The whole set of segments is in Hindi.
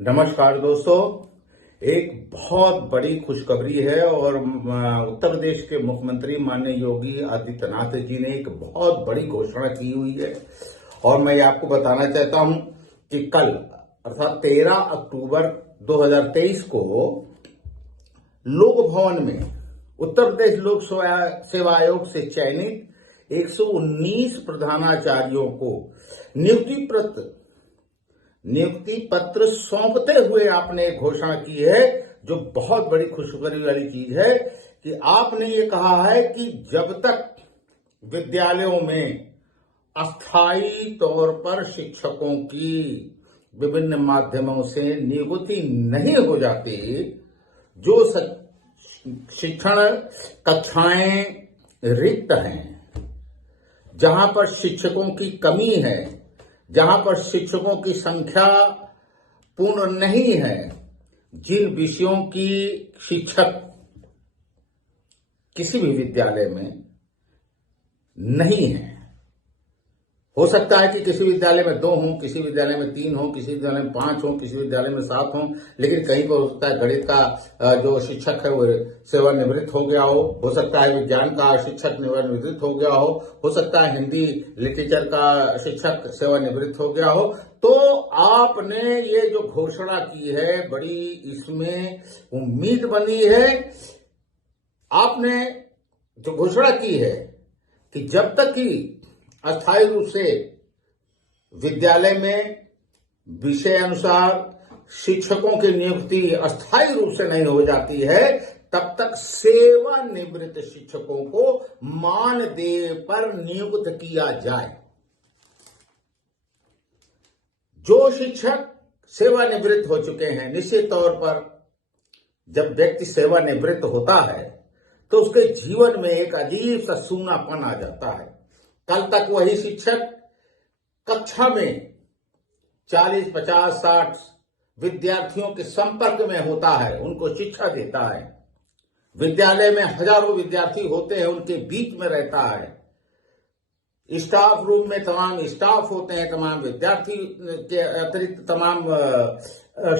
नमस्कार दोस्तों। एक बहुत बड़ी खुशखबरी है और उत्तर प्रदेश के मुख्यमंत्री माननीय योगी आदित्यनाथ जी ने एक बहुत बड़ी घोषणा की हुई है और मैं ये आपको बताना चाहता हूं कि कल अर्थात 13 अक्टूबर 2023 को लोक भवन में उत्तर प्रदेश लोक सेवा आयोग से चयनित 119 प्रधानाचार्यों को नियुक्ति पत्र सौंपते हुए आपने एक घोषणा की है, जो बहुत बड़ी खुशखबरी वाली चीज है कि आपने ये कहा है कि जब तक विद्यालयों में अस्थायी तौर पर शिक्षकों की विभिन्न माध्यमों से नियुक्ति नहीं हो जाती, जो शिक्षण कक्षाएं रिक्त हैं, जहां पर शिक्षकों की कमी है, जहां पर शिक्षकों की संख्या पूर्ण नहीं है, जिन विषयों की शिक्षक किसी भी विद्यालय में नहीं है, हो सकता है कि किसी विद्यालय में 2 हों, किसी विद्यालय में 3 हों, किसी विद्यालय में 5 हों, किसी विद्यालय में 7 हों, लेकिन कहीं पर हो सकता है गणित का जो शिक्षक है वो सेवानिवृत्त हो गया हो सकता है विज्ञान का शिक्षक सेवानिवृत्त हो गया हो सकता है हिंदी लिटरेचर का शिक्षक सेवानिवृत्त हो गया हो। तो आपने ये जो घोषणा की है, बड़ी इसमें उम्मीद बनी है। आपने जो घोषणा की है कि जब तक कि अस्थायी रूप से विद्यालय में विषय अनुसार शिक्षकों की नियुक्ति अस्थायी रूप से नहीं हो जाती है, तब तक सेवानिवृत्त शिक्षकों को मानदेय पर नियुक्त किया जाए। जो शिक्षक सेवानिवृत्त हो चुके हैं, निश्चित तौर पर जब व्यक्ति सेवानिवृत्त होता है तो उसके जीवन में एक अजीब सा सूनापन आ जाता है। कल तक वही शिक्षक कक्षा में 40, 50, 60 विद्यार्थियों के संपर्क में होता है, उनको शिक्षा देता है। विद्यालय में हजारों विद्यार्थी होते हैं, उनके बीच में रहता है। स्टाफ रूम में तमाम स्टाफ होते हैं, तमाम विद्यार्थी के अतिरिक्त तमाम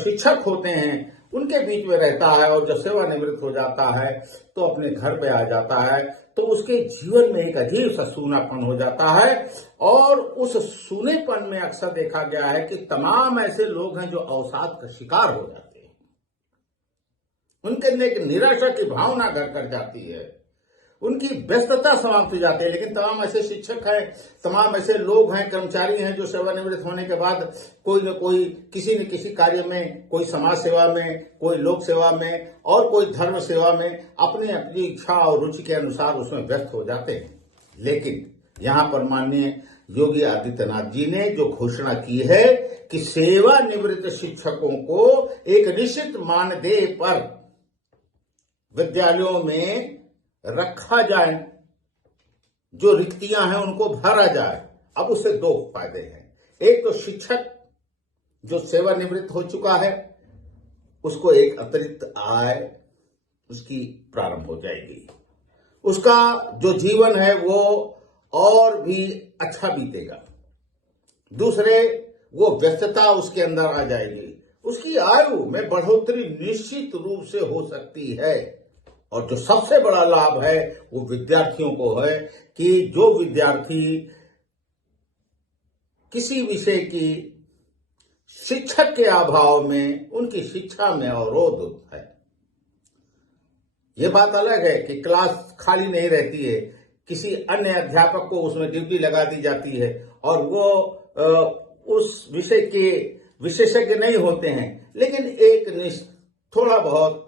शिक्षक होते हैं, उनके बीच में रहता है। और जब सेवानिवृत्त हो जाता है तो अपने घर पे आ जाता है, तो उसके जीवन में एक अजीब सा सूनापन हो जाता है। और उस सूनेपन में अक्सर देखा गया है कि तमाम ऐसे लोग हैं जो अवसाद का शिकार हो जाते हैं, उनके अंदर एक निराशा की भावना घर कर जाती है, उनकी व्यस्तता समाप्त हो जाती है। लेकिन तमाम ऐसे शिक्षक हैं, तमाम ऐसे लोग हैं, कर्मचारी हैं, जो सेवानिवृत्त होने के बाद कोई न कोई किसी न किसी कार्य में, कोई समाज सेवा में, कोई लोक सेवा में और कोई धर्म सेवा में अपनी अपनी इच्छा और रुचि के अनुसार उसमें व्यस्त हो जाते हैं। लेकिन यहां पर माननीय योगी आदित्यनाथ जी ने जो घोषणा की है कि सेवानिवृत्त शिक्षकों को एक निश्चित मानदेय पर विद्यालयों में रखा जाए, जो रिक्तियां हैं उनको भरा जाए। अब उससे 2 फायदे हैं। एक तो शिक्षक जो सेवानिवृत्त हो चुका है उसको एक अतिरिक्त आय उसकी प्रारंभ हो जाएगी, उसका जो जीवन है वो और भी अच्छा बीतेगा। दूसरे, वो व्यस्तता उसके अंदर आ जाएगी, उसकी आयु में बढ़ोतरी निश्चित रूप से हो सकती है। और जो सबसे बड़ा लाभ है वो विद्यार्थियों को है कि जो विद्यार्थी किसी विषय की शिक्षक के अभाव में उनकी शिक्षा में अवरोध है, ये बात अलग है कि क्लास खाली नहीं रहती है, किसी अन्य अध्यापक को उसमें ड्यूटी लगा दी जाती है और वो उस विषय के विशेषज्ञ नहीं होते हैं, लेकिन एक थोड़ा बहुत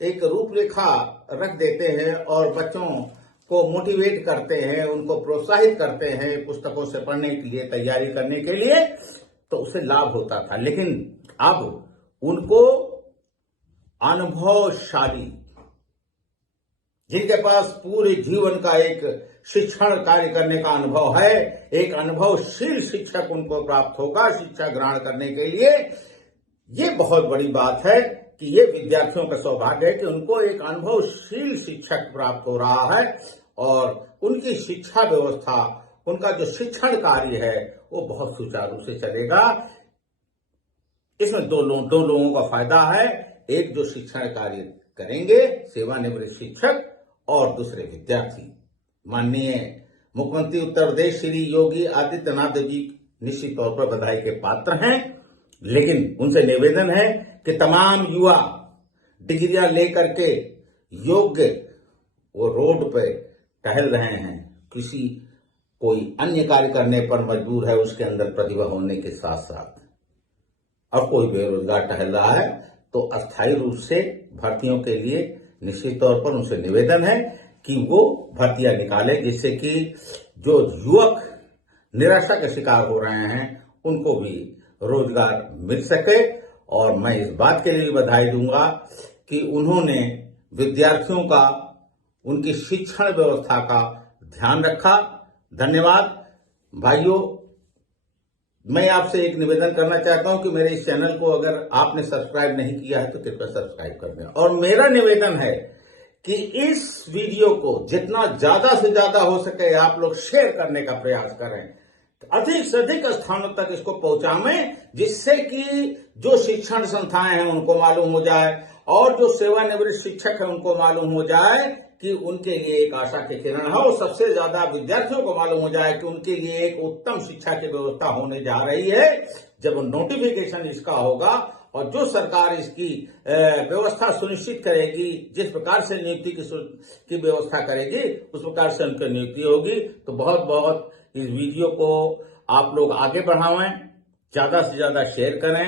एक रूपरेखा रख देते हैं और बच्चों को मोटिवेट करते हैं, उनको प्रोत्साहित करते हैं पुस्तकों से पढ़ने के लिए, तैयारी करने के लिए, तो उससे लाभ होता था। लेकिन अब उनको अनुभवशाली, जिनके पास पूरे जीवन का एक शिक्षण कार्य करने का अनुभव है, एक अनुभवशील शिक्षक उनको प्राप्त होगा शिक्षा ग्रहण करने के लिए। ये बहुत बड़ी बात है कि ये विद्यार्थियों का सौभाग्य है कि उनको एक अनुभवशील शिक्षक प्राप्त हो रहा है और उनकी शिक्षा व्यवस्था, उनका जो शिक्षण कार्य है वो बहुत सुचारू से चलेगा। इसमें दो लोगों का फायदा है। एक जो शिक्षण कार्य करेंगे सेवानिवृत्त शिक्षक, और दूसरे विद्यार्थी। माननीय मुख्यमंत्री उत्तर प्रदेश श्री योगी आदित्यनाथ जी निश्चित तौर पर बधाई के पात्र हैं, लेकिन उनसे निवेदन है कि तमाम युवा डिग्रियां लेकर के योग्य वो रोड पे टहल रहे हैं, किसी कोई अन्य कार्य करने पर मजबूर है, उसके अंदर प्रतिभा होने के साथ साथ, और कोई बेरोजगार टहल रहा है, तो अस्थायी रूप से भर्तियों के लिए निश्चित तौर पर उनसे निवेदन है कि वो भर्तियां निकालें, जिससे कि जो युवक निराशा के शिकार हो रहे हैं उनको भी रोजगार मिल सके। और मैं इस बात के लिए बधाई दूंगा कि उन्होंने विद्यार्थियों का, उनकी शिक्षण व्यवस्था का ध्यान रखा। धन्यवाद भाइयों। मैं आपसे एक निवेदन करना चाहता हूं कि मेरे इस चैनल को अगर आपने सब्सक्राइब नहीं किया है तो कृपया सब्सक्राइब कर दें। और मेरा निवेदन है कि इस वीडियो को जितना ज्यादा से ज्यादा हो सके आप लोग शेयर करने का प्रयास करें, अधिक से अधिक स्थानों तक इसको पहुंचाएं, जिससे कि जो शिक्षण संस्थाएं हैं उनको मालूम हो जाए, और जो सेवानिवृत्त शिक्षक है उनको मालूम हो जाए कि उनके लिए एक आशा के किरण है, और सबसे ज्यादा विद्यार्थियों को मालूम हो जाए कि उनके लिए एक उत्तम शिक्षा की व्यवस्था होने जा रही है। जब नोटिफिकेशन इसका होगा और जो सरकार इसकी व्यवस्था सुनिश्चित करेगी, जिस प्रकार से नियुक्ति की व्यवस्था करेगी उस प्रकार से उनकी नियुक्ति होगी। तो बहुत बहुत इस वीडियो को आप लोग आगे बढ़ावें, ज्यादा से ज्यादा शेयर करें।